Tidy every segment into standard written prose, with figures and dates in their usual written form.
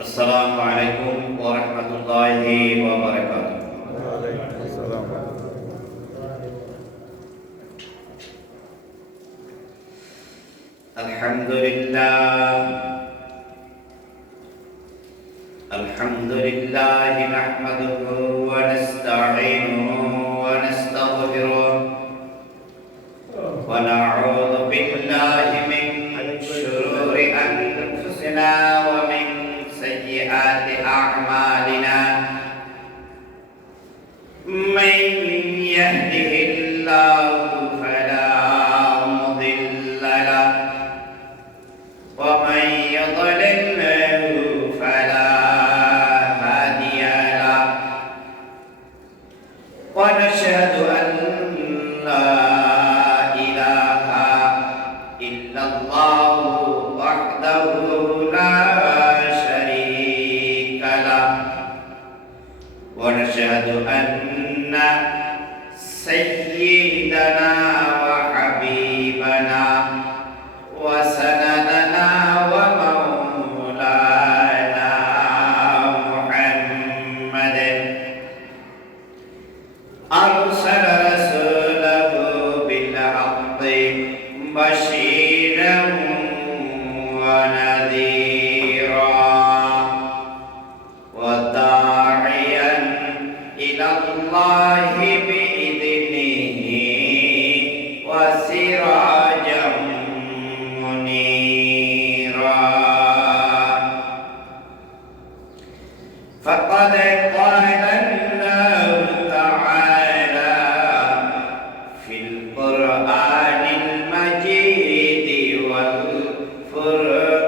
আসসালামু আলাইকুম ওয়া রাহমাতুল্লাহি ওয়া বারাকাতুহু। ওয়ালাইকুম আসসালাম। আলহামদুলিল্লাহ নাহমাদুহু ওয়া নাস্তাঈনুহু ওয়া নাস্তাগফিরুহ ওয়া না'উযু বিল্লাহি মিন শুরুরি আনফুসিনা ওয়া মিন sayyiati a'malina man yahdihillahu fala mudilla lahu wa man yudlilhu fala hadiya lahu wa nashhadu an la ilaha illallah wahdahu la ونشهد أن سيدنا وحبيبنا وسندنا ومولانا محمد أرسل رسوله بالحق بشيرا ونذيرا الله بإذنه وسراجا منيرا فقد قال الله تعالى في القرآن المجيد والفرقان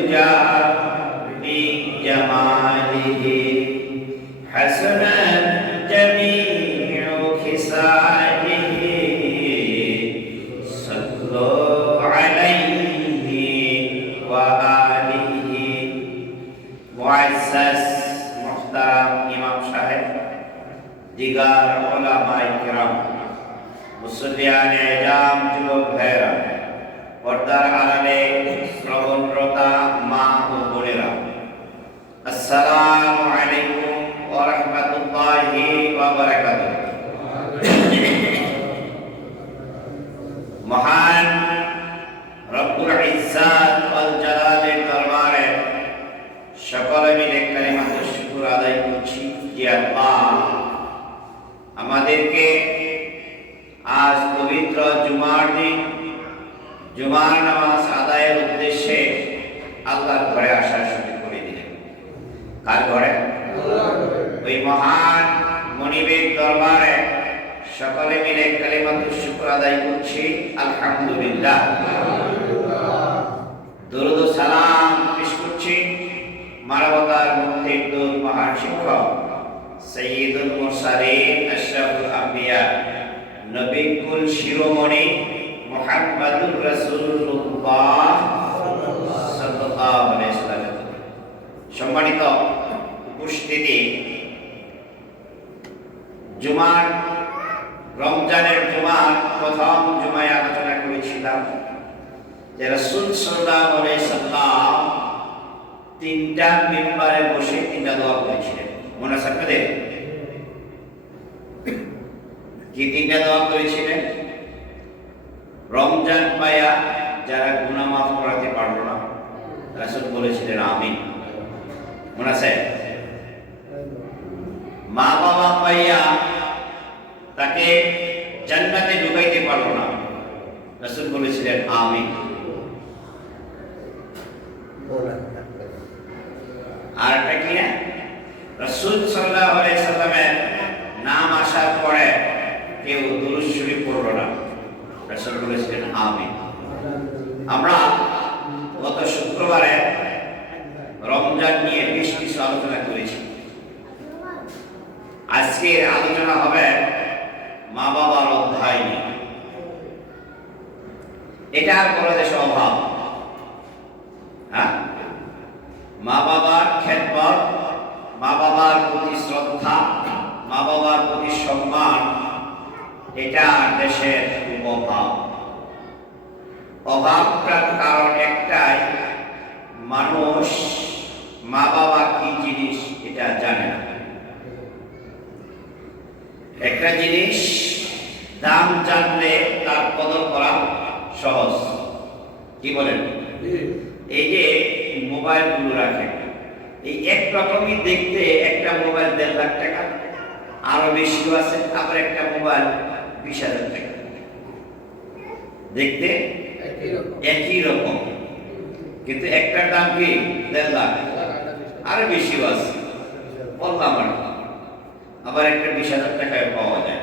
thuja بجماله حسنت جميع خصاله صلوا عليه وآله معزز محترم ইমাম সাহেব দিগার উলামায়ে কিরাম মুসল্লিয়ান ইজাম যুবক ভাইরা পর্দার আড়ালে শ্রবণরতা মা ও বোনেরা আসসালামু আলাইকুম ওয়া রাহমাতুল্লাহি ওয়া বারাকাতুহু। মহান রব্বুল ইজ্জাত ওয়াল জালালের দরবারে সকলে মিলে কালিমাতুশ শুকর আদায় করছি যে আল্লাহ আমাদেরকে আজ পবিত্র জুমার দিন জুমার নামাজ আদায়ের উদ্দেশ্যে আল্লাহর ঘরে আসার সুযোগ করে দিলেন। কার ঘরে? ওই মহান মনিবের দরবারে সকলে মিলে কালিমাতুশ শুকর আদায় করছি আলহামদুলিল্লাহ। দরুদ ও সালাম পেশ করছি মানবতার মুক্তির দূত মহান শিক্ষক সাইয়্যিদুল মুরসালিন আশরাফুল আম্বিয়া নবী কুল শিরোমণি মুহাম্মাদুর রাসূলুল্লাহ সাল্লাল্লাহু আলাইহি ওয়াসাল্লাম। সম্মানিত উপস্থিতি, জুমার রমজানের জুমার প্রথম জুমায় আলোচনা করেছিলাম যে রাসূল সাল্লাল্লাহু আলাইহি ওয়াসাল্লাম তিনটা মিম্বারে বসে তিনটা দোয়া করেছিলেন। মনে আছে আপনাদের? কি তিনটা দোয়া করেছিলেন? রমজান পায়া যারা গুনাহ মাফ করাতে পারলো না, রাসূল বলেছিলেন আমিন। মনে আছে? মা বাবা পাইয়া তাকে জান্নাতে ঢুকাইতে পারলো না, রাসূল বলেছিলেন আমিন। আর এটা কি না? রাসূল সাল্লাল্লাহু আলাইহি সাল্লামের নাম আসার পরে কেউ দুরূদ শরীফ পড়লো না, রাসূল বলেছিলেন আমিন। আমরা গত শুক্রবারে রমজান নিয়ে বেশ কিছু আলোচনা করেছি। আজকে আলোচনা হবে মা বাবার অধ্যায় নিয়ে। এটা বড় দেশ অভাব। হ্যাঁ, মা বাবার খেদমত, মা বাবার প্রতি শ্রদ্ধা, মা বাবার প্রতি সম্মান, এটা দেশের অভাব। অভাবটার কারণ একটাই, মানুষ মা বাবা কি জিনিস এটা জানে না। একটা জিনিস দাম জানলে তার কদর করা সহজ। কি বলেন? এই যে মোবাইল গুলো রাখে, এই এক রকমই দেখতে একটা মোবাইল 1.5 লাখ টাকা, আরো বেশিও আছে, আবার একটা মোবাইল 20,000 টাকা। দেখতে একই রকম, কিন্তু একটার দাম কি 1.5 লাখ, আরো বেশিও আছে, বললাম আর আবার একটা 20,000 টাকায় পাওয়া যায়।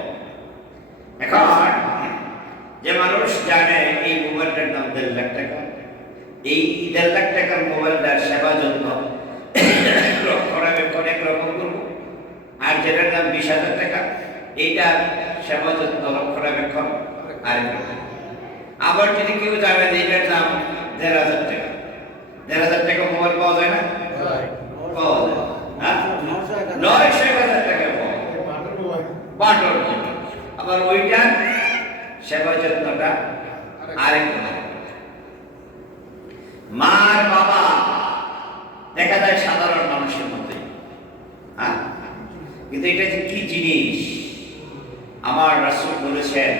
এখন যে মানুষ জানে এই মোবাইলটার দাম 1.5 লাখ টাকা, এই 1.5 লাখ টাকার মোবাইলটার সেবা যত্ন রক্ষণাবেক্ষণ একরকম করবো, আর যেটার দাম 20,000 টাকা এইটার সেবা যত্ন রক্ষণাবেক্ষণ আরেক রকম। আবার যদি কেউ জানে যে এটার দাম 1,500 টাকা, 1,500 টাকা মোবাইল পাওয়া যায় না? পাওয়া যায়। হ্যাঁ, 900,000 টাকা বাটন। আবার ওইটা সেবা যত্নটা আরেক রকম। মার বাবা দেখা যায় সাধারণ মানুষের মধ্যে, হ্যাঁ, কিন্তু এটা যে কি জিনিস, আমার রাসূল বলেছেন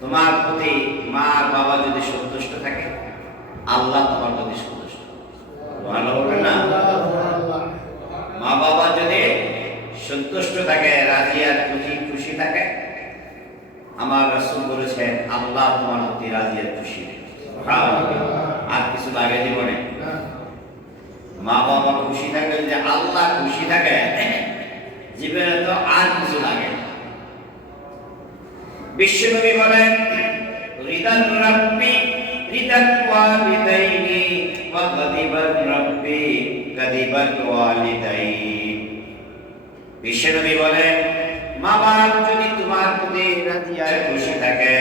তোমার প্রতি মা বাবা যদি সন্তুষ্ট থাকে, আল্লাহ তোমার প্রতি সন্তুষ্ট। ভালো বলবেন না? মা বাবা যদি সন্তুষ্ট থাকে, রাজি আর খুশি থাকে, আমার রাসূল বলেছেন আল্লাহ তোমার প্রতি রাজি আর খুশি। আর কিছু লাগে জীবনে? মা বাবা খুশি থাকে, যদি আল্লাহ খুশি থাকে, জীবনে তো আর কিছু লাগে। বিশ্বনবী বলেন রিদান রাব্বি রিদান ওয়ালিদাইনি ওয়া গাদিবান রাব্বি গাদিবাল ওয়ালিদাইন। বিশ্বনবী বলেন, মা বাপ যদি তোমার প্রতি রাজি আর খুশি থাকে,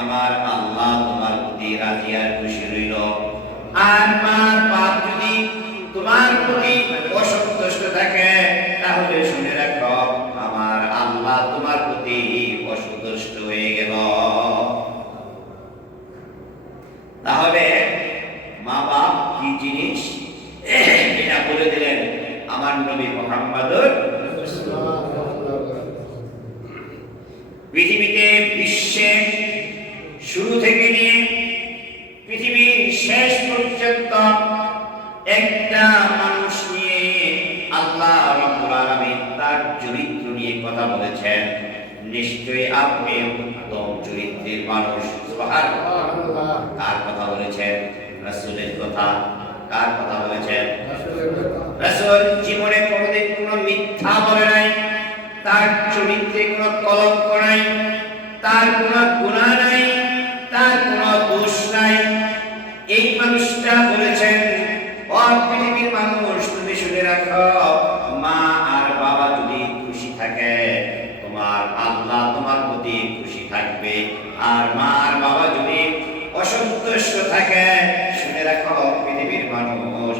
আমার আল্লাহ তোমার প্রতি রাজি আর খুশি রইল। আর মা বাপ যদি তোমার প্রতি অসন্তুষ্ট থাকে, তাহলে শুনে রাখো আমার আল্লাহ তোমার প্রতি অসন্তুষ্ট হয়ে গেল। তাহলে মা বাপ কি জিনিস এটা বলে দিলেন আমার নবী মুহাম্মদুর। পৃথিবীতে বিশ্বে শুরু থেকে নিয়ে পৃথিবীর শেষ পর্যন্ত একটা মানুষ নিয়ে আল্লাহ রাব্বুল আলামিন তার চরিত্র নিয়ে কথা বলেছেন। নিশ্চয়ই আপনি উত্তম চরিত্রের মানুষ। সুবহানাল্লাহ। কার কথা বলেছেন? রাসূলের কথা। কার কথা বলেছেন? রাসূল জীবনে কোনোদিন কোনো মিথ্যা বলে নাই, তার চরিত্রে কোনো কলঙ্ক নাই, তার কোনো গুনাহ নাই, তার কোনো দোষ নাই। এই মানুষটা বলেছেন, ও পৃথিবীর মানুষ, তুমি শুনে রাখো, মা আর বাবা যদি খুশি থাকে, তোমার আল্লাহ তোমার প্রতি খুশি থাকবে। আর মা আর বাবা যদি অসন্তুষ্ট থাকে, শুনে রাখো পৃথিবীর মানুষ,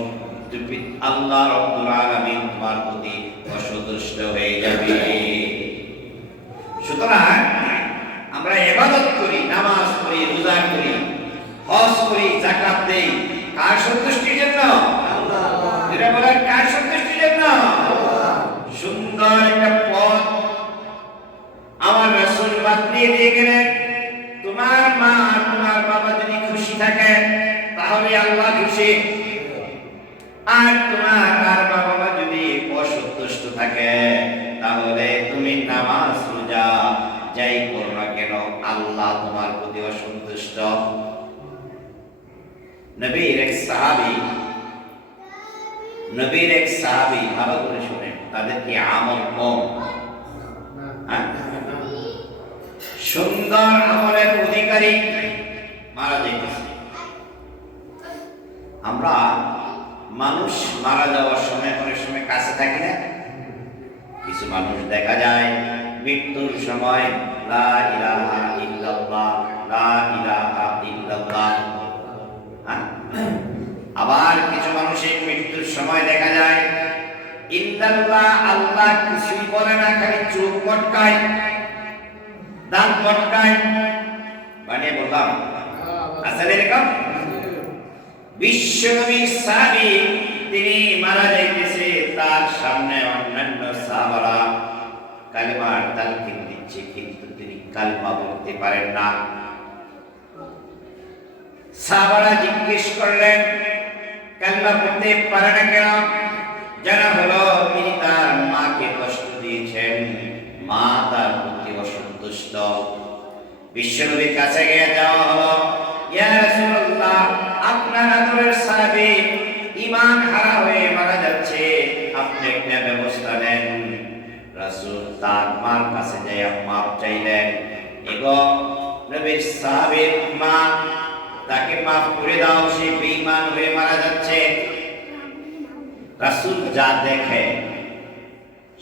আল্লাহ রাব্বুল আলামিন তোমার প্রতি অসন্তুষ্ট হয়ে যাবে। সুতরাং আমরা ইবাদত করি, নামাজ পড়ি, রোজা করি, হজ করি, যাকাত দেই, কার সন্তুষ্টির জন্য? আল্লাহ। এটা বলেন, কার সন্তুষ্টির জন্য? আল্লাহ। সুন্দর একটা পথ আমার রাসূল বাতলিয়ে দিয়ে গেলেন, তোমার মা আর তোমার বাবা যদি খুশি থাকে, তাহলে আল্লাহ খুশি। আর তোমার আর বাবা যদি অসন্তুষ্ট থাকে, তাহলে তুমি নামাজ রোজা যাই করো না কেন, আল্লাহ তোমার প্রতি অসন্তুষ্ট। নবীর এক সাহাবী ভালো করে শুনেন, তাদের কি আমল কম? সুন্দর আমলের অধিকারী মারা যাইতেছে। আমরা মানুষ মারা যাওয়ার সময় অনেক সময় কাছে থাকি না? কিছু মানুষ দেখা যায় মৃত্যুর সময় লা ইলাহা ইল্লাল্লাহ, লা ইলাহা ইল্লাল্লাহ। আবার কিছু মানুষের মৃত্যুর সময় দেখা যায় ইল্লাল্লাহ, আল্লাহ কিছুই বলে না, খালি চোখ মটকায়, দাঁত মটকায়। বানিয়ে বললাম, আসলে এরকম বিশ্বনবী সাহাবী, তিনি মারা যাইতেছে, তার সামনে অন্যান্য সাহাবারা কালেমার তালকিন দিচ্ছে, কিন্তু তিনি কালেমা বলতে পারেন না। সাহাবারা জিজ্ঞেস করলেন, কালেমা বলতে পারে না কেন? জানা হলো তিনি তার মাকে কষ্ট দিয়েছেন, মা তার প্রতি অসন্তুষ্ট। বিশ্বনবীর কাছে গিয়ে যাওয়া হলো, ইয়া রাসূলুল্লাহ, আপনার আদরের সাহাবী ঈমান হারা হয়ে মারা যাচ্ছে, আপনি একটা ব্যবস্থা নেন। রাসূল তার মার কাছে যাইয়া মাপ চাইলেন, এবং নবীর সাহাবীর মা, তাকে মাফ করে দাও, সে বেঈমান হয়ে মারা যাচ্ছে। রাসূল যা দেখে,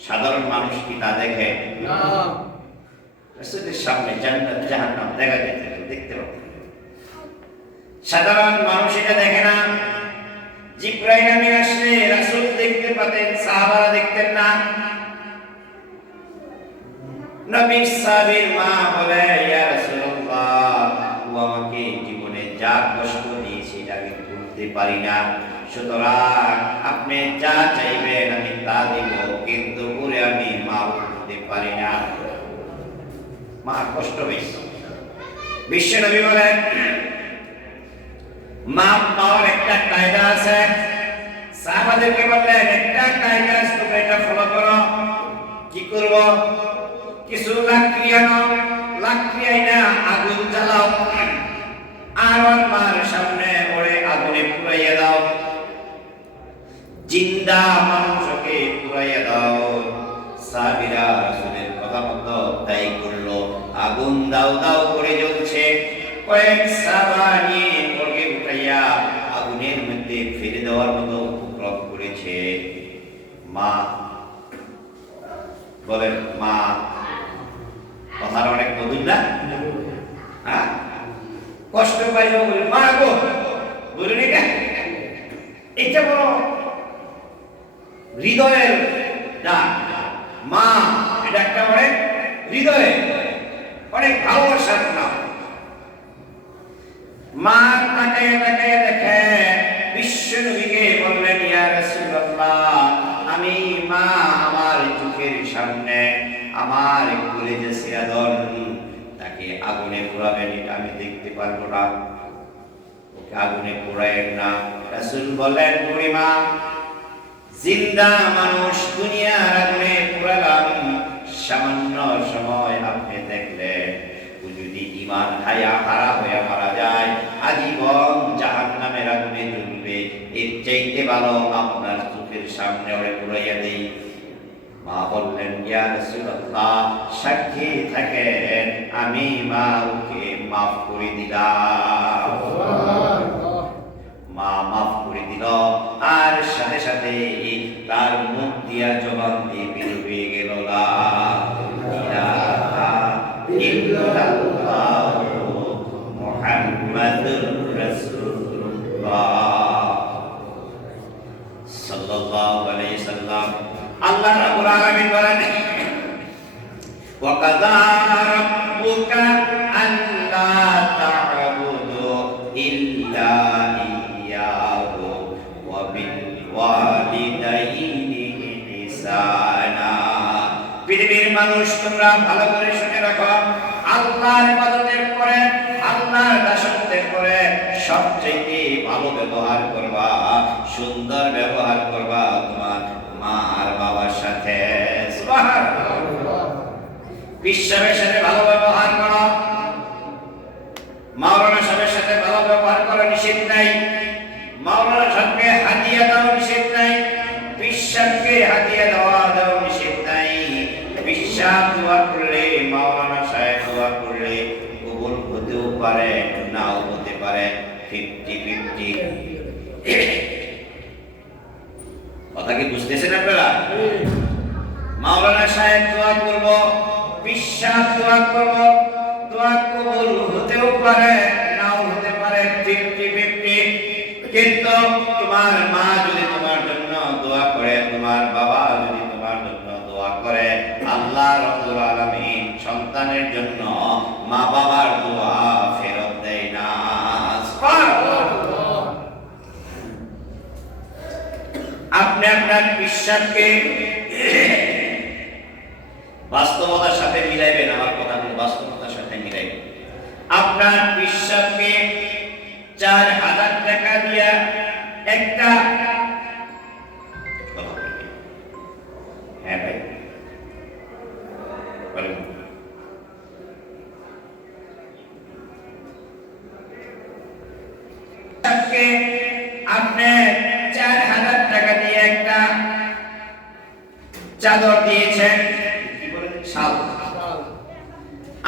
সাধারণ মানুষ কি তা দেখে? না। রাসূলের সামনে জান্নাত জাহান্নাম দেখা যেত, দেখতে পাবে। সাধারণ মানুষ এটা দেখে না। জিবরাইল আমিন আসলে রাসূল দেখতে পেতেন, সাহাবারা দেখতেন না। নবী সাহাবীর মা বলে, ইয়া রাসূলুল্লাহ, ও আমাকে জীবনে যা কষ্ট দিয়েছে এটা আমি ভুলতে পারি না, সুতরাং আপনি যা চাইবেন আমি তা দিব, কিন্তু পরে আমি মাফ করতে পারি না। মা কষ্ট হয়েছে। বিশ্ব নবী বলেন, মাপ পাওয়ার একটা কায়দা আছে। সাহাবাদেরকে বললেন, একটা কায়দা আছে, তোমরা এটা ফলো করো। কি করব? কিছু লাকড়ি আনো, লাকড়ি আইনা আগুন জ্বালাও, আর মার সামনে ওরে আগুনে পুড়াইয়া দাও, জিন্দা মানুষকে পুড়াইয়া দাও। সাহাবীরা রাসূলের কথা মতো তাই করলো। আগুন দাও দাও করে জ্বলছে, কয়েক সাহাবা নিয়ে ওকে উঠাইয়া আগুনের মধ্যে ফেলে দেওয়ার মতো উপক্রম করেছে। মা বলেন, মা কথার অনেক মধুর না? হ্যাঁ, কষ্ট পাইলেও বলি মা গো, বলুন এটা এটা বড় হৃদয়ের ডাক। মা এটা একটা অনেক হৃদয়ে অনেক ভালোবাসার নাম। মা তাকায় তাকায় দেখে বিশ্বনবীকে বললেন, ইয়া রাসূলুল্লাহ, আমি মা আমার চোখের সামনে আমার কলেজে সিরাদন তাকে আগুনে পোড়াবেন, এটা আমি দেখতে পারবো না, ওকে আগুনে পোড়ায়েন না। রাসূল বলেন, বুড়িমা, জিন্দা মানুষ দুনিয়ার আগুনে পোড়ালাম, সামান্য সময় আপনি দেখলেন, ও যদি ঈমান হায়া হারা হয়ে মারা যায় আজীবন জাহান্নামের আগুনে জ্বলবে, এর চাইতে ভালো আপনার চোখের সামনে ওরে পুরাইয়া দেই। মা বললেন, ইয়া রাসূলুল্লাহ, সাক্ষী থাকেন আমি মা ওকে মাফ করে দিলাম। মা মাফ করে দিল, আর সাথে সাথে তার মুখ দিয়া জবান দিয়ে বের হয়ে গেল, লা ইলাহা ইল্লাল্লাহ মুহাম্মাদুর রাসূলুল্লাহ সাল্লাল্লাহু আলাইহি সাল্লাম। আল্লাহ রাব্বুল আলামিন বলেন, ওয়া কাযা রাব্বুকা আল্লা তা'বুদু ইল্লা ইয়্যাহু ওয়া বিল ওয়ালিদাইনি ইহসানা। পৃথিবীর মানুষ তোমরা ভালো করে শুনে রাখো, আল্লাহর ইবাদতের পরে, আল্লাহর দাসত্বের পরে সবচেয়ে ভালো ব্যবহার করবা, সুন্দর ব্যবহার করবা তোমার মা আর বাবার সাথে। সুবহানাল্লাহ। বিশ্বের সাথে ভালো ব্যবহার করো, মাওলানা সাহেবের সাথে ভালো ব্যবহার করা নিষেধ নাই, মাওলানা সাহেবকে হাদিয়া দেওয়া নিষেধ নাই, বিশ্বাসকে হাদিয়া দেওয়া নিষেধ নাই। বিশ্বাস দোয়া করলে, মাওলানা সাহেব দোয়া করলে কবুল হতেও পারে, নাও হতে পারে, 50-50। কথা কি বুঝতেছেন আপনারা? মাওলানা সাহেব দোয়া করব, বিশ্বাস দোয়া করব, দোয়া কবুল হতেও পারে, নাও হতে পারে, 50-50। কিন্তু তোমার মা যদি তোমার জন্য দোয়া করে, তোমার বাবা যদি তোমার জন্য দোয়া করে, আল্লাহ রাব্বুল আলামিন সন্তানের জন্য মা বাবার দোয়া ফেরত দেয় না। সুবহানাল্লাহ। আপনি আপনার বিশ্বাসকে বাস্তবতার সাথে মিলাইবেন, আমার কথাগুলো বাস্তবতার সাথে মিলাইবেন। আপনার বিশ্বাসকে 4000 টাকা দিয়া একটা কথা বলবেন। হ্যাঁ ভাই বলেন। আপনি 4000 টাকা দিয়ে একটা চাদর দিয়েছেন, কি বলেন, শাল।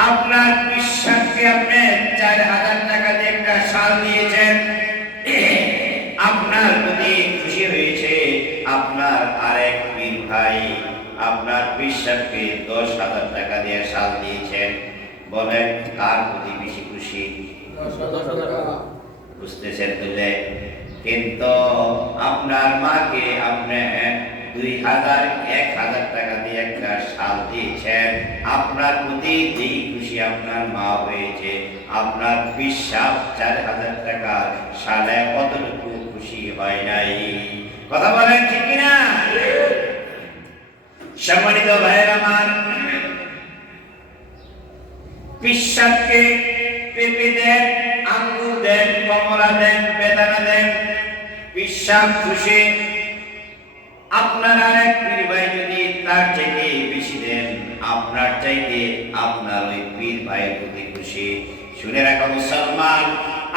আপনার বিশ্বাসকে আপনি 4000 টাকা দিয়ে একটা শাল দিয়েছেন, আপনার প্রতি খুশি হয়েছে আপনার আরেক পীর ভাই আপনার বিশ্বাসকে 10,000 টাকা দিয়ে শাল দিয়েছেন। বলেন কার প্রতি বেশি খুশি? 10,000 বুঝতেছেন তুলে? কিন্তু আপনার মাকে আপনি 2,000 1,000 টাকা দিয়ে একটা শাল দিয়েছেন, আপনার প্রতি যেই খুশি আপনার মা হয়েছে, আপনার বিশ্বাস 4,000 টাকা শালে কতটুকু খুশি হয় নাই? কথা বলেন ঠিক কিনা? সম্মানিত ভাইয়ের আমার, বিশ্বাসকে পেঁপে দেন, আঙ্গুর দেন, কমলা দেন, বেদানা দেন, বিশ্বাস খুশি। আপনার আরেক পীর ভাই যদি তার চাইতে বেশি দেন, আপনার চাইতে আপনার ওই পীর ভাইয়ের প্রতি খুশি। শুনে রাখো মুসলমান,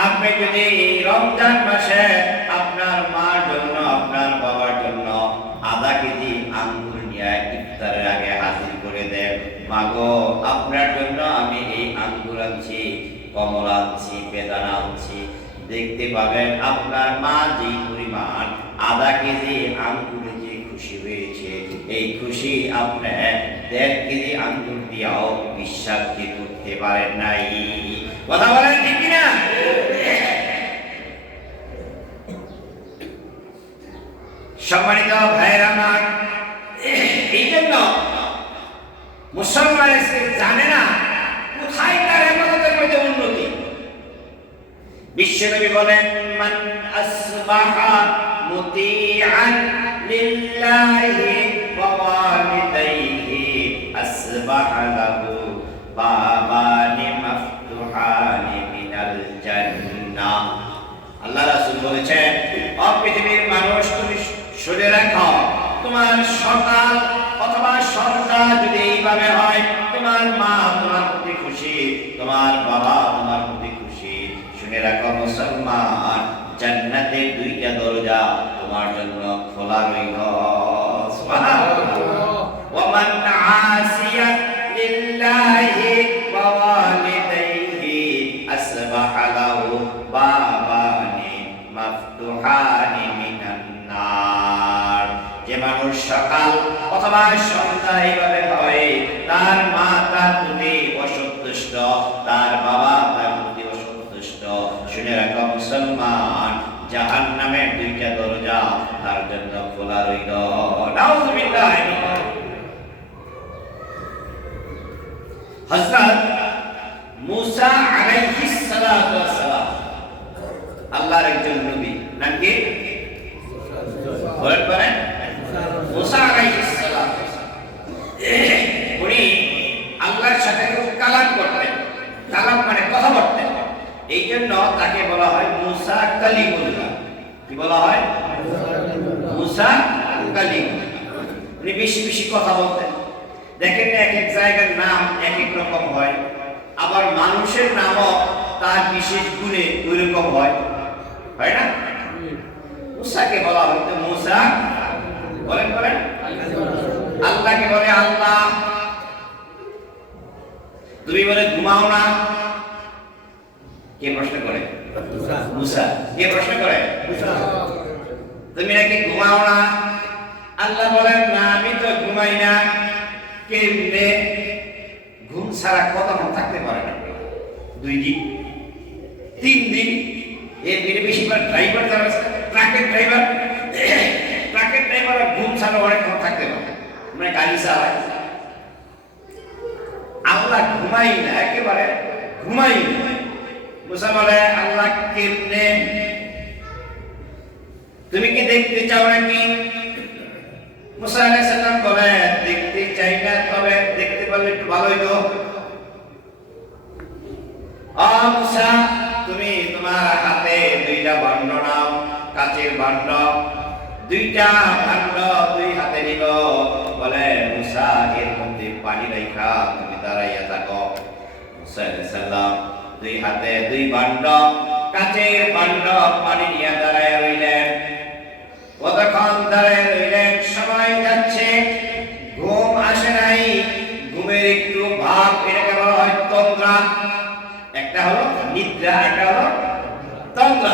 আপনি যদি এই রমজান মাসে আপনার মার জন্য, আপনার বাবার জন্য আধা কেজি আঙ্গুর নিয়ে ইফতারের আগে হাজির করে দেন, মাগো আপনার জন্য আমি এই আঙ্গুর আনছি, কমলা আনছি, বেদানা আনছি, দেখতে পাবেন আপনার মা যেই পরিমাণ আধা কেজি আঙ্গুরে যে খুশি হয়েছে, এই খুশি আপনার 1.5 কেজি আঙ্গুর দিয়াও বিশ্বাস করতে পারেন নাই। কথা বলেন ঠিক কিনা? সম্মানিত ভাইয়েরা আমার, এই জন্য মুসলমান জানে না কোথায় তার ইবাদতের মধ্যে উন্নতি। বিশ্বনবী বলেন, মান আসবাহা মুতিআন লিল্লাহি ওয়া ওয়ালিদাইহি আসবাহা লাহু বাবানি মাফতুহানি মিনাল জান্নাহ। আল্লাহ রাসূল বলেছেন, ও পৃথিবীর মানুষ, তুমি শুনে রাখো, তোমার সকাল অথবা সন্ধ্যা যদি এইভাবে হয়, তোমার মা তোমার প্রতি খুশি, তোমার বাবা তোমার প্রতি খুশি, শুনে রাখো মুসলমান, জান্নাতের 2টা দরজা তোমার জন্য খোলা রইল। সুবহানাল্লাহ। ওয়া মান আসিয়া লিল্লাহি ওয়া ওয়ালিদাইহি আসবাহা লাহু বাবানি মাফতুহানি মিনান নার। যে মানুষ সকাল অথবা সন্ধ্যা এইভাবে হয়, তার মা তার প্রতি অসন্তুষ্ট, তার বাবা তার প্রতি অসন্তুষ্ট, শুনে রাখো মুসলমান, জাহান্নামের 2টা দরজা তার জন্য খোলা রইল। নাউযুবিল্লাহ। হযরত মুসা আলাইহিস সালাতু ওয়াস সালাম আল্লাহর একজন নবী, নাম কি? বলেন মুসা আলাইহিস সালাম। উনি আল্লাহর সাথে খুব কালাম করতেন। কালাম মানে কথা বলতেন। এই জন্য তাকে বলা হয় মুসা কালিমুল্লাহ। কি বলা হয়? মুসা কালিমুল্লাহ। উনি বেশি বেশি কথা বলতেন। দেখেন এক এক জায়গার নাম এক এক রকম হয়, আবার মানুষের নামও তার বিশেষ গুণে ওই রকম হয় না? মুসাকে বলা হয়তো মুসা, বলেন আল্লাহকে বলে আল্লাহ। তুমি বলে ঘুমাও না, কে প্রশ্ন করে? মুসা। কে প্রশ্ন করে? তুমি নাকি ঘুমাও না, আল্লাহ বলেন না আমি তো ঘুমাই না। কেমনে? ঘুম ছাড়া কতক্ষণ থাকতে পারে না? 2 দিন 3 দিন। এর বেশিরভাগ ড্রাইভার যারা ট্রাকের ড্রাইভার ঘুম ছাড়া অনেকক্ষণ থাকতে পারে, মানে গাড়ি চালায়। আল্লাহ ঘুমাই না, একেবারে ঘুমাই না। মুসা বলে আল্লাহ কেমনে? তুমি কি দেখতে চাও নাকি? মুসা আলাইহিস সালাম বলে দেখতে চাই না, তবে দেখতে পারলে একটু ভালো হইতো। মুসা, তুমি তোমার হাতে 2টা ভাণ্ড নাও, কাচের ভাণ্ড। 2টা ভাণ্ড 2 হাতে নিল। বলে মুসা এর মধ্যে পানি রাখা তুমি দাঁড়াইয়া থাকো। মুসা আলাইহিস সালাম 2 হাতে 2 ভাণ্ড, কাচের ভাণ্ড পানি নিয়ে দাঁড়ায় রইলেন। কতক্ষণ দাঁড়ায় রইলেন, সময় যাচ্ছে, ঘুম আসে নাই। ঘুমের একটু ভাব, এটাকে বলা হয় তন্দ্রা। একটা হলো নিদ্রা, একটা হলো তন্দ্রা।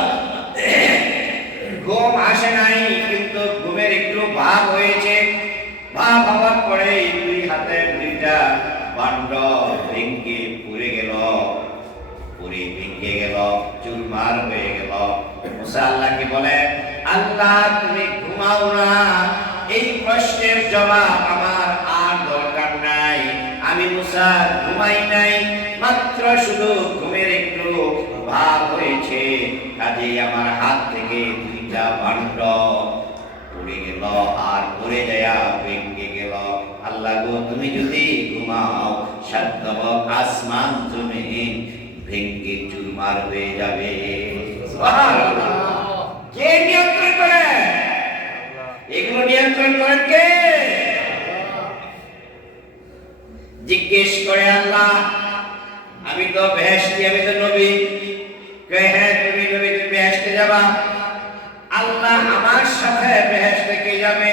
ঘুম আসে নাই, কিন্তু ঘুমের একটু ভাব হয়েছে। ভাব হওয়ার পরে 2 হাতের 2টা ভাণ্ড ভেঙে পড়ে গেল, চুরমার হয়ে গেল। মুসা আল্লাহকে বলে আল্লাহ তুমি ঘুমাও না, এই প্রশ্নের জবাব আমার আর দরকার নাই। আমি মুসা ঘুমাই নাই, মাত্র শুধু ঘুমের একটু ভাব হয়েছে, কাজেই আমার হাত থেকে 2টা ভাণ্ড পড়ে গেল, আর পড়ে যায় ভেঙে গেল। আল্লাহ গো, তুমি যদি ঘুমাও, সাতব আসমান জমিন ভেঙে চুরমার হয়ে যাবে। সুবহানাল্লাহ। কে নিয়ন্ত্রণ করে? এগুলো নিয়ন্ত্রণ করেন কে? জিজ্ঞেস করে আল্লাহ, আমি তো বেহেশতি, আমি তো নবী। কে? হ্যাঁ তুমি নবী, তুমি বেহেশতে যাবা। আল্লাহ আমার সাথে বেহেশতে কে যাবে?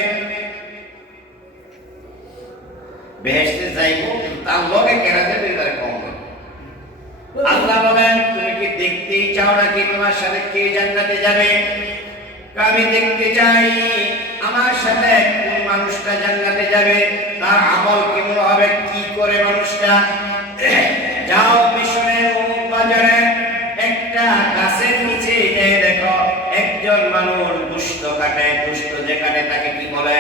বেহেশতে যাইবো, তার লগে কেনা যাবে তার কম। আল্লাহ বলেন তুমি কি দেখতেই চাও নাকি তোমার সাথে কে জান্নাতে যাবে? আমি দেখতে চাই আমার সাথে কোন মানুষটা জান্নাতে যাবে, তার আমল কেমন হবে, কি করে মানুষটা। যাও মিশনের বাজারে একটা গাছের নিচে গিয়ে দেখো একজন মানুষ গোশত কাটে। গোশত যে কাটে তাকে কি বলে?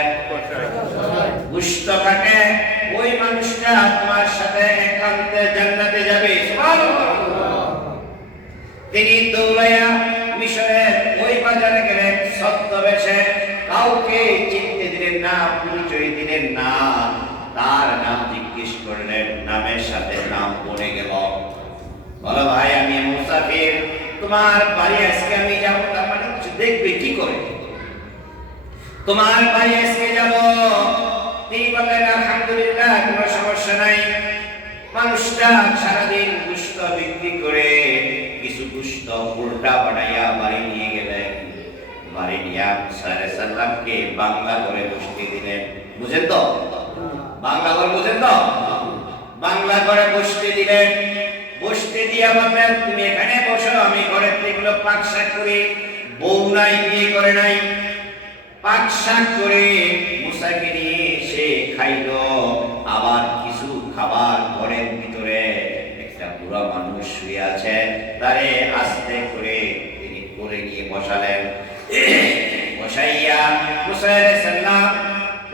গোশত কাটে। ওই মানুষটা তোমার সাথে একান্তে জান্নাতে যাবে। সুবহানাল্লাহ। তিনি দৌড়াইয়া মিশরের ওই বাজারে গেলেন ছদ্মবেশে, কাউকে চিনতে দিলেন না, পরিচয় দিলেন না। তার নাম জিজ্ঞেস করলেন, নামের সাথে নাম পড়ে গেল। বলো ভাই আমি মুসাফির, তোমার বাড়ি আজকে আমি যাবো। তার মানে কিছু দেখবে কি করে, তোমার বাড়ি আজকে যাব। তিনি বললেন আলহামদুলিল্লাহ, কোনো সমস্যা নাই। মানুষটা সারাদিন গোশত বিক্রি করে কিছু গোশত উল্টা বানাইয়া বাড়ি নিয়ে গেলেন। বাড়ি নিয়ে মুসা আলাইহিস সালামকে বাংলা করে বসতে দিলেন। বুঝেন তো? বাংলা করে বুঝেন তো? বাংলা করে বসতে দিলেন। বসতে দিয়া বললেন তুমি এখানে বসো, আমি ঘরের থেকে পাক শাক করি। বউ নাই, বিয়ে করে নাই, পাক শাক করে মুসাকে নিয়ে সে খাইলো। আবার কিছু খাবার ঘরের ভিতরে একটা বুড়া মানুষ শুয়ে আছে, তারে আস্তে করে তিনি করে নিয়ে বসালেন। বসাইয়া মুসা আলাইহিস সালাম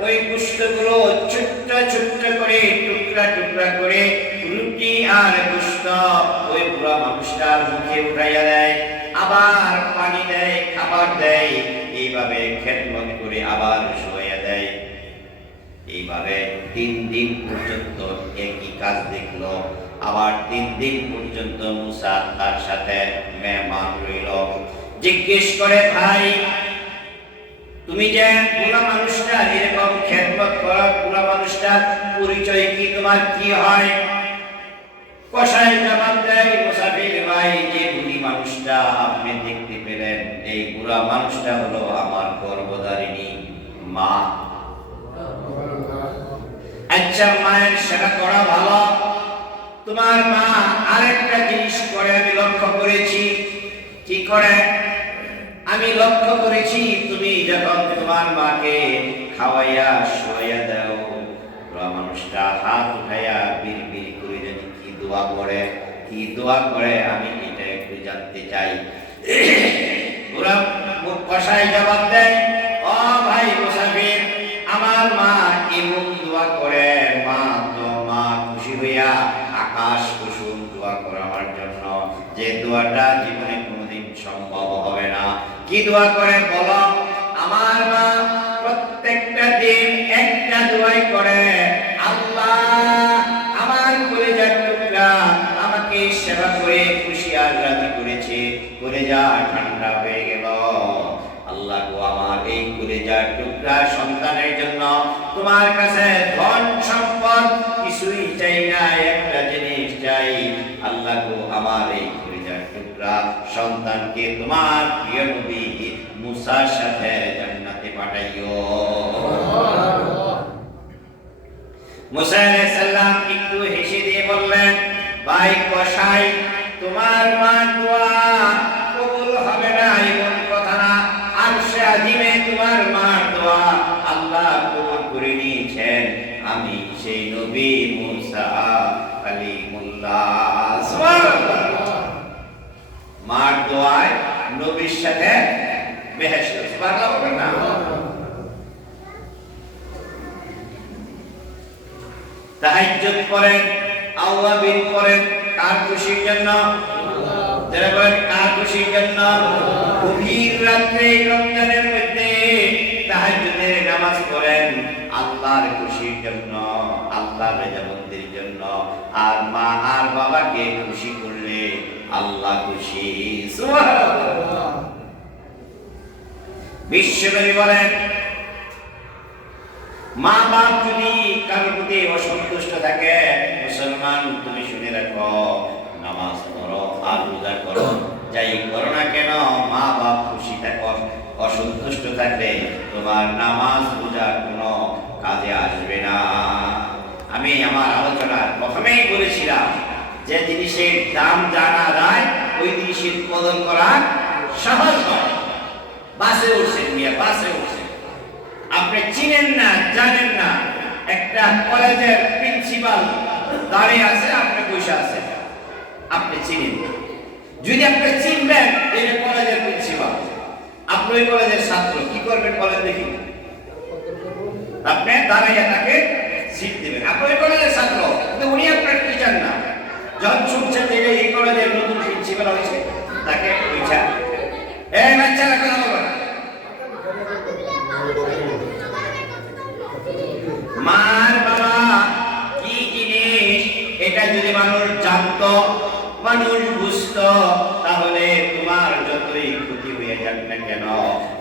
ওই গোশতগুলো ছোট্ট ছোট্ট করে টুকরা টুকরা করে রুটি আর গোশত ওই বুড়া মানুষটার মুখে উঠাইয়া দেয়, আবার পানি দেয়, খাবার দেয়। এইভাবে খেদমত করে আবার শুয়াইয়া দেয়। এইভাবে 3 দিন পর্যন্ত একই কাজ দেখলো। আবার 3 দিন পর্যন্ত মুসা তার সাথে মেহমান রইল। জিজ্ঞেস করে ভাই তুমি যে বুড়া মানুষটা এরকম খেদমত করো, বুড়া মানুষটার পরিচয় কি, তোমার কি হয়? কসাই জবাব দেয়, মুসাফির ভাই যে বুড়ি মানুষটা আপনি দেখতে পেলেন, এই বুড়া মানুষটা হলো আমার গর্ভধারিণী মা। আচ্ছা মায়ের সেবা করা ভালো, তোমার মা আরেকটা জিনিস করে আমি লক্ষ্য করেছি। কি করে? আমি লক্ষ্য করেছি তুমি যখন তোমার মাকে খাওয়াইয়া শোয়াইয়া দাও, বুড়া মানুষটা হাত উঠাইয়া বিড়বিড় করে জানি কি দোয়া করে, কি দোয়া করে আমি এটা একটু জানতে চাই। বুড়া মুখ কষাই জবাব দেয়, ও ভাই মুসাফির, আমার মা এমন দোয়া করে, মা তো মা খুশি হইয়া আকাশ কুসুম দোয়া করে আমার জন্য, যে দোয়াটা জীবনে কোনোদিন সম্ভব হবে না। কি দোয়া করে বলো? আমার মা প্রত্যেকটা দিন একটা দোয়াই করে, আল্লাহ আমার কলিজার টুকরা আমাকে সেবা করে খুশি আর রাজি করেছে, কলিজা ঠান্ডা হয়ে গেল। আল্লাহ গো আমার এই কলিজার টুকরা সন্তানের জন্য তোমার কাছে ধন সম্পদ কিছুই চাই না, একটা জিনিস চাই। আল্লাহ গো আমার এই কলিজার টুকরা সন্তানকে তোমার প্রিয় নবী মুসার সাথে জান্নাতে পাঠাইও। মুসা আলাইহিস সালাম একটু হেসে দিয়ে বললেন, ভাই কসাই, তোমার মা দোয়া কবুল হবে না এমন কথা না। আরশে আজিমে তোমার মার দোয়া আল্লাহ কবুল করে নিয়েছেন। আমি সেই নবী মুসা কালিমুল্লাহ। সুবহানাল্লাহ। মার দোয়ায় নবীর সাথে বেহেশত। সুবহানাল্লাহ না? তাহাজ্জুদ করেন, আওয়াবিন করেন, কার খুশির জন্য? যারা বলেন কার খুশির জন্য? গভীর রাত্রে রমজানের মধ্যে তাহাজ্জুদের নামাজ পড়েন আল্লাহর খুশির জন্য, আল্লাহর রেজামন্দির জন্য। আর মা আর বাবাকে খুশি করলে আল্লাহ খুশি। সুবহানাল্লাহ। বিশ্বনবী বলেন, মা বাপ যদি কারোর প্রতি অসন্তুষ্ট থাকে, মুসলমান তুমি শুনে রাখো, নামাজ পড়ো আর রোজা করো, যাই করো না কেন, মা বাপ খুশি থাকো। অসন্তুষ্ট থাকলে তোমার নামাজ রোজা কোনো কাজে আসবে না। আমি আমার আলোচনার প্রথমেই বলেছিলাম যে জিনিসের দাম জানা যায় ওই জিনিসের কদর করা সহজ হয়। বাসে উঠছেন মিয়া, বাসে উঠছেন, আপনি চিনেন না, জানেন না, একটা কলেজের প্রিন্সিপাল দাঁড়িয়ে আছে, আপনি বসে আছেন, আপনি চিনেন না। যদি আপনি চিনবেন এই যে কলেজের প্রিন্সিপাল, আপনি ওই কলেজের ছাত্র, কি করবেন বলেন দেখি? আপনি দাঁড়াইয়া তাকে সিট দেবেন, আপনি ওই কলেজের ছাত্র, কিন্তু উনি আপনার টিচার না। যখন শুনছেন যে এই কলেজের নতুন প্রিন্সিপাল হয়েছে, তাকে টিচার, এই বাচ্চারা কথা বলো না। মার বাবা কি জিনিস এটা যদি মানুষ জানতো, মানুষ বুঝতো, তাহলে তোমার যতই ক্ষতি হয়ে যাক না কেন,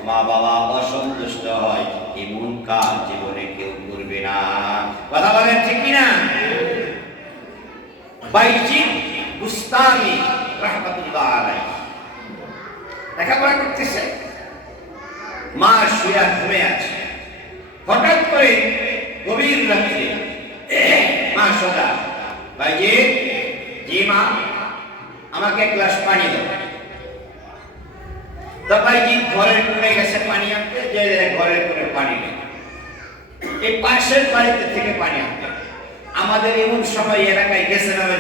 মা বাবা অসন্তুষ্ট হয় এমন কাজ জীবনে কেউ করবে না। কথা বলেন ঠিক কিনা? বাইজিদ বুস্তামি রাহমাতুল্লাহ আলাইহি লেখাপড়া করতেছে, মা শুয়ে ঘুমিয়ে আছে, হঠাৎ করে গভীর রাত্রে মা সোজা, বাইজিদ, জি মা, আমাকে এক গ্লাস পানি দাও। তো বাইজিদ ঘরের কোণে গেছে পানি আনতে, যে ঘরের কোণে পানি নেই, এই পাশের বাড়িতে থেকে পানি আনতে। আমাদের এমন সময় এলাকায় গেছে না ভাই,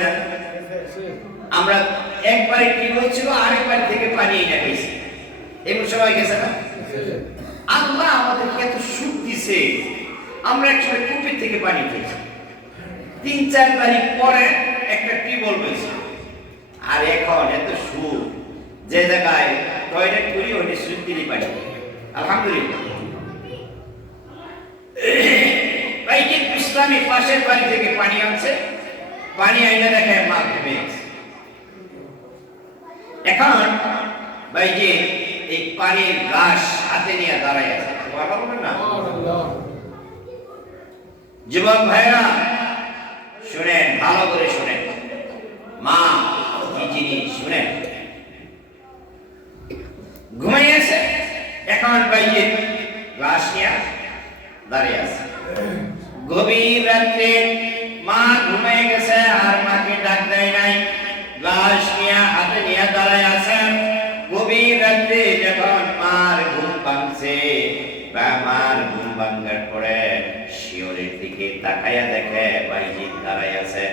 আমরা একবারে কি বলছিল, আরেকবার থেকে পানি এনে গেছি, এমন সময় গেছে না। আল্লাহ আমাদেরকে এত সুখ দিছে, আমরা একসময় কূপের থেকে পানি খেয়েছি, 3-4 বাড়ি পরে একটা টিউবওয়েল হয়েছে, আর এখন এত সুখ, যে জায়গায় টয়লেট করি ওই সুখ দিলেই পানি। আলহামদুলিল্লাহ। বাইজিদ ইসলামী পাশের বাড়ি থেকে পানি আনছে, পানি আইনা দেখে মা ঘুমিয়ে গেছে। এখন বাইজিদ এই পানির গ্লাস হাতে নিয়ে দাঁড়ায় আছে, না যুবক ভাইরা শুনেন, ভালো করে শুনেন, মা কি জিনিস শুনেন। ঘুমাইয়েছে, এখন বাইজিদ গ্লাস নিয়ে দাঁড়িয়ে আছে। গভীর রাত্রে মা ঘুমিয়ে গেছে, আর মাকে ডাক দেয় নাই, গ্লাস নিয়ে হাতে নিয়ে দাঁড়ায় আছেন। গভীর রাত্রে যখন মার ঘুম ভাঙছে, বা মার ঘুম ভাঙার পরে শিওরের দিকে তাকাইয়া দেখে বাইজিদ দাঁড়ায় আছে।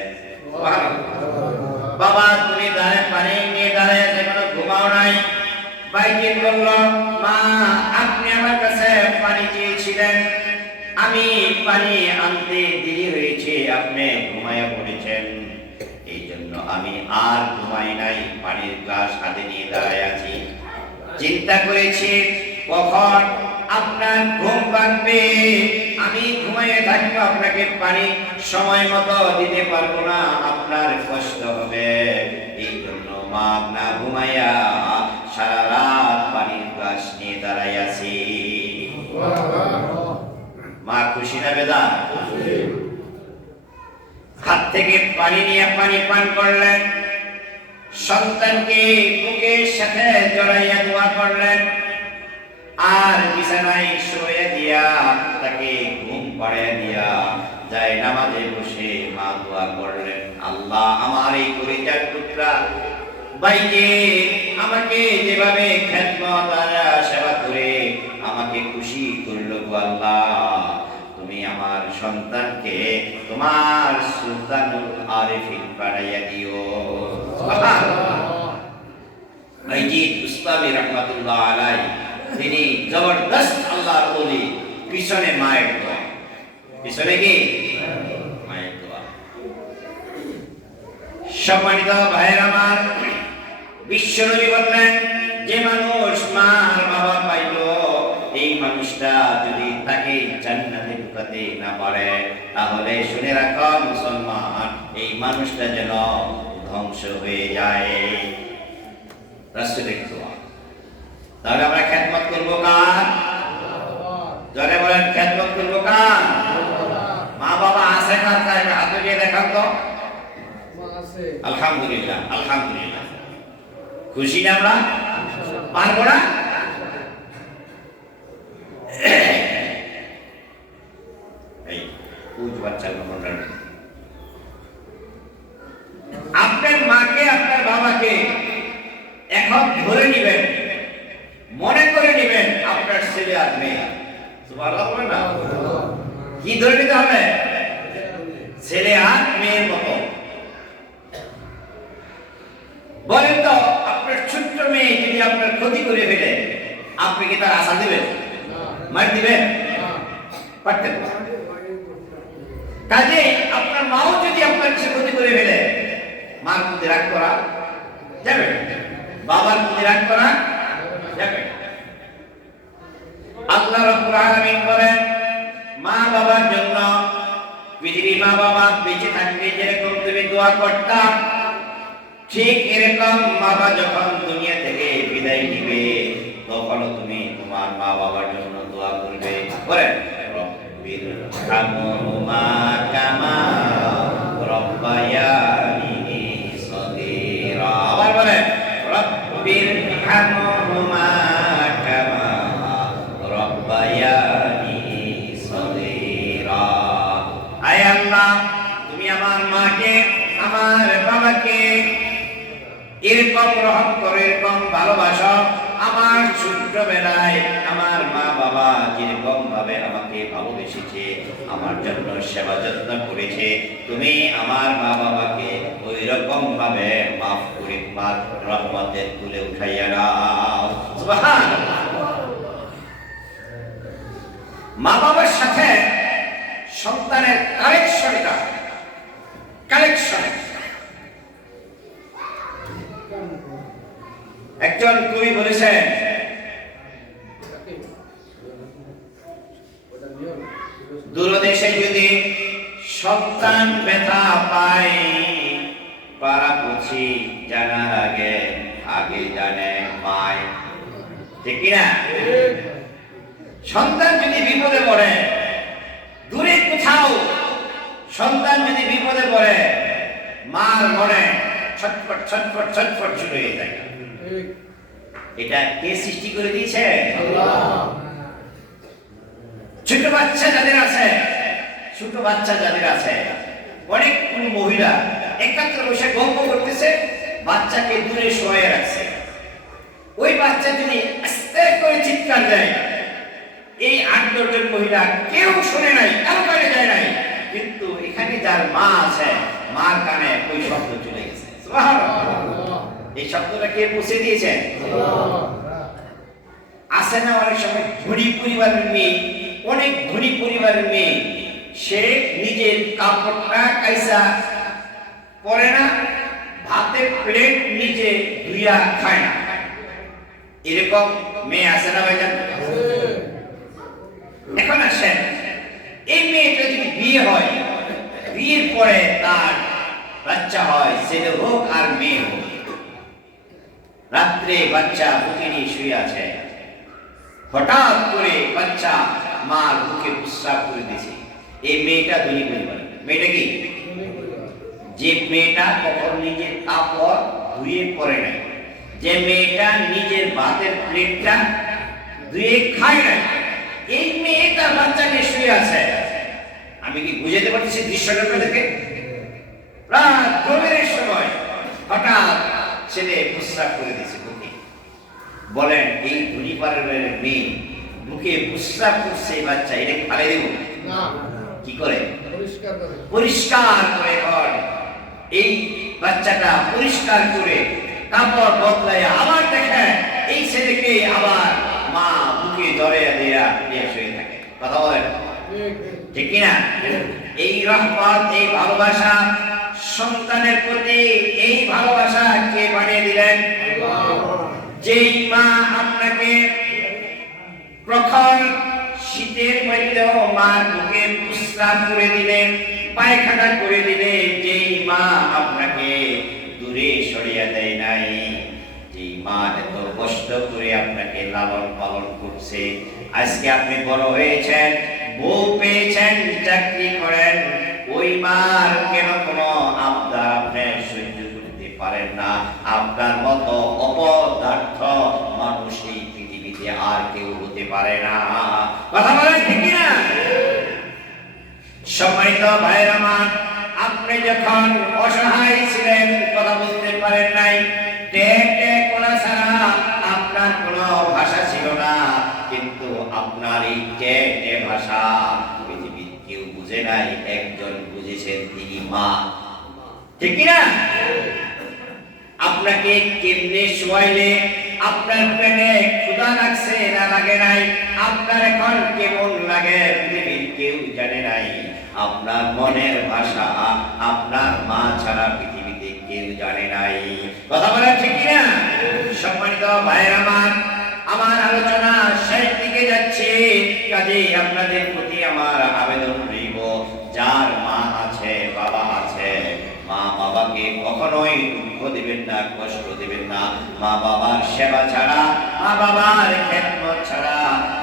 বাবা তুমি দাঁড়ায় পানি নিয়ে দাঁড়ায় আছে, কোনো ঘুমাও নাই। বাইজিদ বলল, মা আপনি আমার কাছে পানি চেয়েছিলেন, আমি পানি আনতে দেরি হয়েছে, আপনি ঘুমাইয়া পড়েছেন, এই জন্য আমি আর ঘুমাই নাই, পানির গ্লাস হাতে নিয়ে দাঁড়ায় আছি। চিন্তা করেছি কখন আপনার ঘুম ভাঙবে, আমি ঘুমাইয়ে থাকবো, আপনাকে পানি সময় মতো দিতে পারবো না, আপনার কষ্ট হবে, এই জন্য মা না ঘুমাইয়া সারা রাত পানির গ্লাস নিয়ে দাঁড়ায় আছি। মা খুশি না বেদা? হাত থেকে পানি নিয়ে পানি পান করলেন, সন্তানকে বুকের সাথে জড়াইয়া দোয়া করলেন, আর বিছানায় শুয়ে দিয়া তাকে ঘুম পাড়িয়ে দিয়া যায় নামাজে বসে মা দোয়া করলেন, আল্লাহ আমার এই কলিজার টুকরা বাইজিদ আমাকে যেভাবে খেদমত আর সেবা করে আমাকে খুশি করলো গো আল্লাহ, তুমি আমার সন্তানকে তোমার সুলতানুল আরিফিন বানাইয়া দিও। বাইজিদ বুস্তামি রাহমাতুল্লাহ আলাইহি তিনি জবরদস্ত আল্লাহর ওলি, পিছনে মায়ের দোয়া, পিছনে কি মায়ের দোয়া। সম্মানিত ভাইয়ের আমার, বিশ্বনবী বললেন, যে মানুষ মার বাবা পাইল, এই মানুষটা যদি তাকে জান্নাতে ঢুকাতে না পারে, তাহলে শুনে রাখো মুসলমান, এই মানুষটা যেন ধ্বংস হয়ে যায়। রাসূলের দোয়া। তাহলে আমরা খেদমত করবো কার? জোরে বলেন, খেদমত করবো কার? মা বাবা আছে কার? তাই হাত দিয়ে দেখান তো। আলহামদুলিল্লাহ, আলহামদুলিল্লাহ। খুশি না আমরা? পারবো না? এই পুজ বাচ্চা মন্ডল, আপনার মাকে আপনার বাবাকে এখন ধরে নিবেন, মনে করে নিবেন সুবহানাল্লাহ বলেন না? কি ধরে নিতে হবে? ছেলে আর মেয়ের মতো। বলেন তো, আপনার ছোট্ট মেয়ে যদি আপনার ক্ষতি করে ফেলে, আপনি কি তার আশা দিবেন? মার দিবেন? পারতেন না। কাজে আপনার মাও যদি আপনার কিছু ক্ষতি করে ফেলে, মার প্রতি রাগ করা যাবে, বাবার প্রতি রাগ করা যাবে। আল্লাহ রাব্বুল আলামিন বলেন, মা বাবার জন্য পৃথিবী মা বাবা বেঁচে থাকবে যেরকম তুমি দোয়া করতা, ঠিক এরকম বাবা যখন দুনিয়া থেকে বিদায় নিবে তখন তুমি তোমার মা বাবার জন্য দোয়া করবে। বলেন, রব্বির হামহুমা কামা রব্বায়ানি সগীরা। আবার বলেন, রব্বির হামহুমা কামা রব্বায়ানি সগীরা। আয় আল্লাহ, তুমি আমার মাকে আমার বাবাকে এরকম রহম করো, এরকম ভালোবাসো। আমার ছোট্টবেলায় আমার মা বাবা যেরকম ভাবে আমাকে ভালোবেসেছে, আমার জন্য সেবা যত্ন করেছে, তুমি আমার মা বাবাকে ওই রকম ভাবে মাফ করে পাক রহমতের তুলে উঠাইয়া দাও। সুবহানাল্লাহ। মা বাবার সাথে সন্তানের কালেকশন। একজন কবি বলেছেন, দূরদেশে যদি সন্তান ব্যথা পায়, পাড়াপড়শি জানার আগে জানে মায়। ঠিক কিনা? সন্তান যদি বিপদে পড়ে, দূরে কোথাও সন্তান যদি বিপদে পড়ে, মার মনে ছটফট ছটফট ছটফট শুরু হয়ে যায়। এটা কে সৃষ্টি করে দিয়েছে? আল্লাহ। ছোট বাচ্চা যাদের আছে অনেক কোন মহিলা একাত্র বসে গল্প করতেছে, বাচ্চাকে দূরে সরিয়ে রাখছে। ওই বাচ্চা যদি আস্তে করে চিৎকার দেয়, এই ৮-১০ জন মহিলা কেউ শুনে নাই, কারো কানে যায় নাই, কিন্তু এখানে যার মা আছে, মার কানে ওই শব্দ চলে গেছে। সুবহানাল্লাহ। এই শব্দটা কে পৌঁছে দিয়েছে? আসে না অনেক সময় ধনী পরিবারের মেয়ে, অনেক ধনী পরিবারের মেয়ে, সে নিজের কাপড়টা কাইসা পরে না, ভাতের প্লেট নিজে ধুইয়া খায় না, এরকম মেয়ে আছে না ভাইজান? এখন আসেন, এই মেয়েটা যদি বিয়ে হয়, বিয়ের পরে তার বাচ্চা হয়, ছেলে হোক আর মেয়ে হোক, রাত্রে বাচ্চা বুকে নিয়ে শুয়ে আছে, হঠাৎ করে বাচ্চা মার বুকে প্রস্রাব করে দিয়েছে। এই মেয়েটা ধনী পরিবার। মেয়েটা কি? যে মেয়েটা কখন নিজের কাপড় ধুয়ে পরে নাই, যে মেয়েটা নিজের ভাতের প্লেটটা ধুয়ে খায় নাই, এই মেয়েটা বাচ্চাকে শুয়ে আছে। আমি কি বুঝাতে পারতেছি দৃশ্যটা দেখে? রাত গভীরের সময় হঠাৎ ছেলে প্রস্রাব করে দিয়েছে বুকে। বলেন, এই ধনী পরিবারের মেয়ে বুকে প্রস্রাব করছে, বাচ্চা এটা ফালে দেব না? কি করে? পরিষ্কার করে এই বাচ্চাটা পরিষ্কার করে কাপড় বদলায় আবার দেখে এই ছেলেকে আবার মা বুকে জড়িয়ে দিয়ে শুয়ে থাকে। কথা বলেন ঠিক কিনা? এই রহমত, এই ভালোবাসা সন্তানের প্রতি, এই ভালোবাসা কে বানিয়ে দিলেন? যেই মা আপনাকে প্রখর শীতের মধ্যেও মার বুকে প্রস্রাব করে দিলেন, পায়খানা করে দিলেন, যেই মা আপনাকে দূরে সরিয়ে দেয় নাই, যেই মা এত কষ্ট করে আপনাকে লালন পালন করছে, আজকে আপনি বড় হয়েছেন, বউ পেয়েছেন, চাকরি করেন, ওই মার কেন কোনো আবদার আপনি সহ্য করতে পারেন না? আপনার মতো অপদার্থ মানুষ এই পৃথিবীতে আর কেউ হতে পারে না। কথা বলেন ঠিক না? সম্মানিত ভাইয়ের আমার, আপনি যখন অসহায় ছিলেন, কথা বলতে পারেন নাই, কোলা ছাড়া আপনার কোনো ভাষা ছিল না, কিন্তু আপনার এই ভাষা পৃথিবীর কেউ বুঝে নাই, একজন বুঝেছেন, তিনি মা। ঠিক কিনা? আপনাকে কেমনে শোয়াইলে আপনার পেটে ক্ষুধা লাগছে না লাগে নাই, আপনার এখন কেমন লাগে পৃথিবীর কেউ জানে নাই। আপনার মনের ভাষা আপনার মা ছাড়া পৃথিবীতে কেউ জানে নাই। কথা বলা ঠিক কিনা? সম্মানিত ভাইয়ের আমার আলোচনা শেষ দিকে যাচ্ছে, কাজেই আপনাদের প্রতি আমার আবেদন রইব, যার মা আছে বাবা আছে, মা বাবাকে কখনোই দুঃখ দিবেন না, কষ্ট দিবেন না। মা বাবার সেবা ছাড়া, মা বাবার খেদমত ছাড়া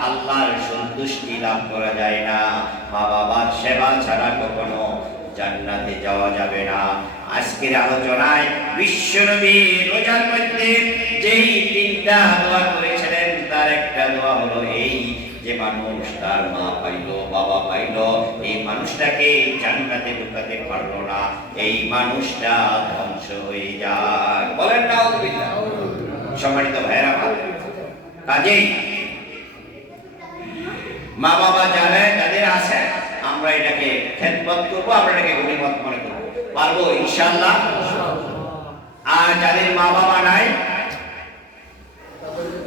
আল্লাহর সন্তুষ্টি লাভ করা যায় না। মা বাবার সেবা ছাড়া কখনো জান্নাতে যাওয়া যাবে না। আজকের আলোচনায় বিশ্বনবী রোজার মধ্যে যেই তিনটা দোয়া করেছিলেন, তার একটা দোয়া হলো এই যে মানুষ তার মা পাইলো বাবা পাইলো, এই মানুষটাকে জান্নাতে ঢুকাতে পারলো না, এই মানুষটা ধ্বংস হয়ে যায়। বলেন নাউযুবিল্লাহ। সম্মানিত ভাইরা, কাজেই মা বাবা যাদের আছে আমরা এটাকে খেদমত করবো, আমরা এটাকে গনিমত মনে করবো, পারবো ইনশাআল্লাহ। আর যাদের মা বাবা নাই,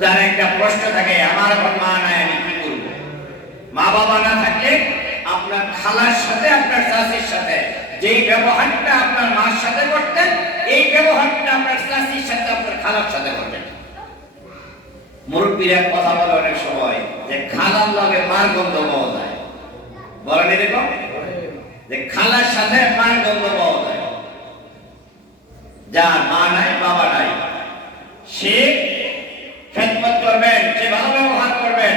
তার একটা প্রশ্ন থাকে, আমার এখন মা নাই, আমি কি করবো? মা বাবা না থাকলে আপনার খালার সাথে আপনার চাচির সাথে যেই ব্যবহারটা আপনার মার সাথে করতেন, এই ব্যবহারটা আপনার চাচির সাথে আপনার খালার সাথে করবেন। মুরব্বীরা কথা বলে অনেক সময় যে খালার লগে মার গন্ধ পাওয়া যায়, বলেন এরকম যে খালার সাথে মার গন্ধ পাওয়া যায়। যার মা নাই বাবা নাই, সে খেদমত করবেন, সে ভালো ব্যবহার করবেন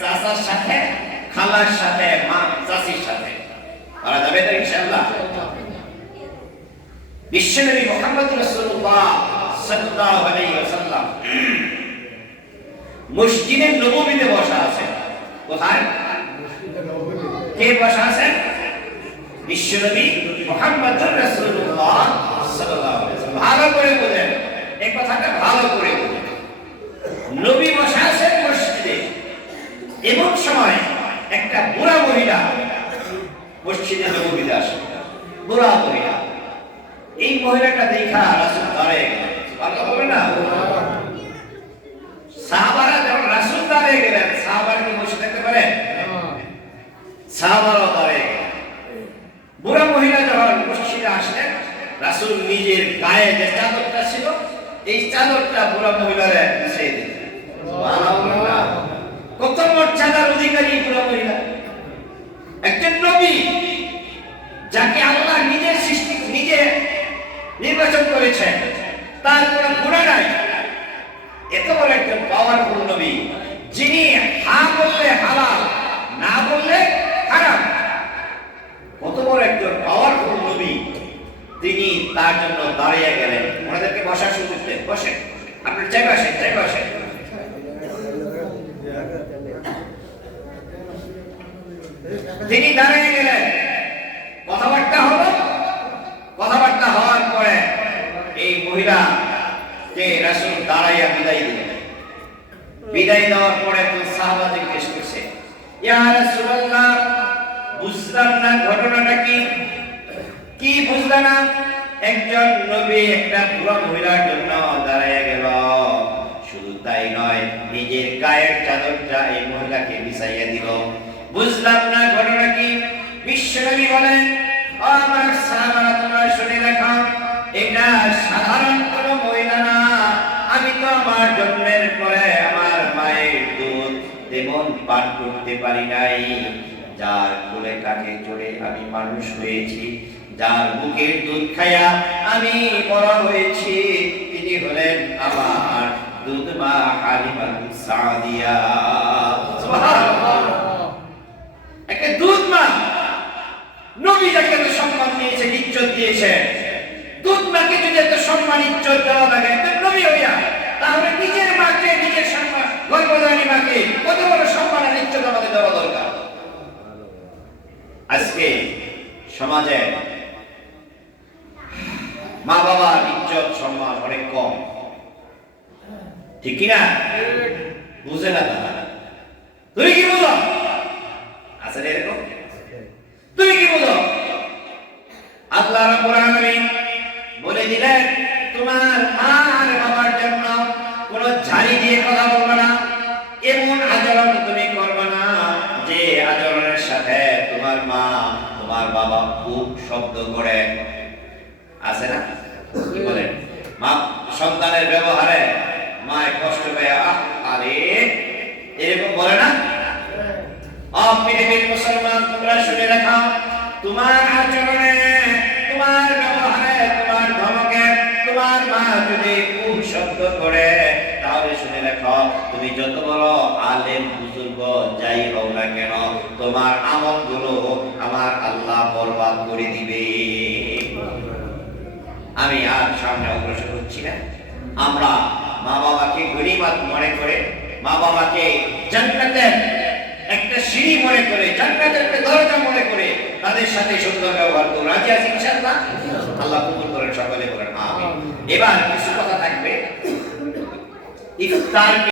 চাচার সাথে, খালার সাথে, মা চাচির সাথে। পারা যাবে তো ইনশাআল্লাহ। বিশ্বনবী মুহাম্মদ রাসূলুল্লাহ সাল্লাল্লাহু আলাইহি ওয়াসাল্লাম মসজিদে নববীতে বসা আছেন। কোথায়? কে বসা আছেন? বিশ্বনবী মুহাম্মদ রাসূলুল্লাহ সাল্লাল্লাহু আলাইহি ওয়াসাল্লাম। ভালো করে বুঝেন, এই কথাটা ভালো করে বুঝেন। নবী বসা আছেন মসজিদে, এমন সময় একটা বুড়া মহিলা মসজিদে নববীতে আসে। বুড়া মহিলা, এই মহিলাটা দেখা রাসূল দাঁড়িয়ে গেলেন। ভালো হবে না? সাহাবারা যখন রাসূল দাঁড়িয়ে গেলেন, সাহাবারা কি বসে থাকতে পারে? সাহাবারা দাঁড়িয়ে গেলেন। বুড়া মহিলা যখন মসজিদে আসলেন, রাসূল নিজের গায়ে যে চাদরটা ছিল, এই চাদরটা বুড়া মহিলারে মুছিয়ে দিলেন। সুবহানাল্লাহ। কত মর্যাদার অধিকারী বুড়া মহিলা, একজন নবী যাকে আল্লাহ নিজের সৃষ্টি নিজে নির্বাচন করেছেন, তার কোনো গুনাহ নাই। এত বড় একজন পাওয়ারফুল নবী, যিনি হা বললে হালাল, না বললে হারাম। কত বড় একজন পাওয়ারফুল নবী, তিনি তার জন্য দাঁড়িয়ে গেলেন। ওনাদেরকে বসার সুযোগ দেন, বসেন, আপনার চাই বসেন, চাই বসেন। তিনি দাঁড়িয়ে গেলেন, কথাবার্তা হলো। কথাবার্তা হওয়ার পরে এই মহিলাকে রাসূল দাঁড়াইয়া বিদায় দিলেন। বিদায় দেওয়ার পরে তো সাহাবা জিজ্ঞেস করছে, ইয়া রাসূলুল্লাহ, বুঝলাম না ঘটনাটা কি? কি বুঝলা না? একজন নবী একটা বুড়া মহিলার জন্য দাঁড়াইয়া গেল, শুধু তাই নয়, নিজের গায়ের চাদরটা এই মহিলাকে বিছাইয়া দিল। বুঝলাম না ঘটনা কি? বিশ্বনবী বলেন, আমার সাহাবারা তোমরা শুনে রাখো, এটা সাধারণ কোনো মহিলা না। আমি তো আমার জন্মের পরে আমার মায়ের দুধ তেমন পান করতে পারি নাই। যার কোলে কাকে চড়ে আমি মানুষ হয়েছি, যার বুকের দুধ খায়া আমি বড় হয়েছি, তিনি হলেন আমার দুধ মা হালিমা সাদিয়া। সুবহানাল্লাহ। একটা দুধ মা, নবী যাকে এত সম্মান দিয়েছে, ইজ্জত দিয়েছে, দুধ মাকে যদি এত সম্মান ইজ্জত দেওয়া লাগে, তো নবী হইয়া তাহলে নিজের মাকে, নিজের সম্মান, গর্ভধারী মাকে কত বড় সম্মান আর ইজ্জত আমাদের দেওয়া দরকার। আজকে সমাজে মা বাবার ইজ্জত সম্মান অনেক কম, ঠিক কিনা? বুঝে না তারা। তুই কি বলো? আছে না এরকম? তুমি কি বলো? আল্লাহ রাব্বুল আলামিন বলে দিলেন তোমার মা আর বাবার জন্য কোন ঝাড়ি দিয়ে কথা বলবে না, এমন আচরণ তুমি করবে না যে আচরণের সাথে তোমার মা তোমার বাবা খুব শব্দ করে। আছে না? কি বলেন? মা সন্তানের ব্যবহারে মায়ের কষ্ট পায়, আরে এরকম বলে না? পৃথিবীর মুসলমান তোমরা শুনে রাখো, তোমার আচরণে, তোমার ব্যবহারে, তোমার ধমকে তোমার মা যদি খুব শব্দ করে, তাহলে শুনে রাখো তুমি যত বড় আলেম বুজুর্গ যাই হও না কেন, তোমার আমলগুলো আমার আল্লাহ বরবাদ করে দিবে। আমি আর সামনে অগ্রসর হচ্ছি না। আমরা মা বাবাকে গনিমত মনে করে, মা বাবাকে জান্নাতের একটা সিঁড়ি মনে করে, জান্নাতের একটা দরজা মনে করে তাদের সাথে সুন্দর ব্যবহার করব। রাজি আছি ইনশাআল্লাহ? আল্লাহ কবুল করেন, সকলে বলেন আমিন। এবার কিছু কথা থাকবে ইফতার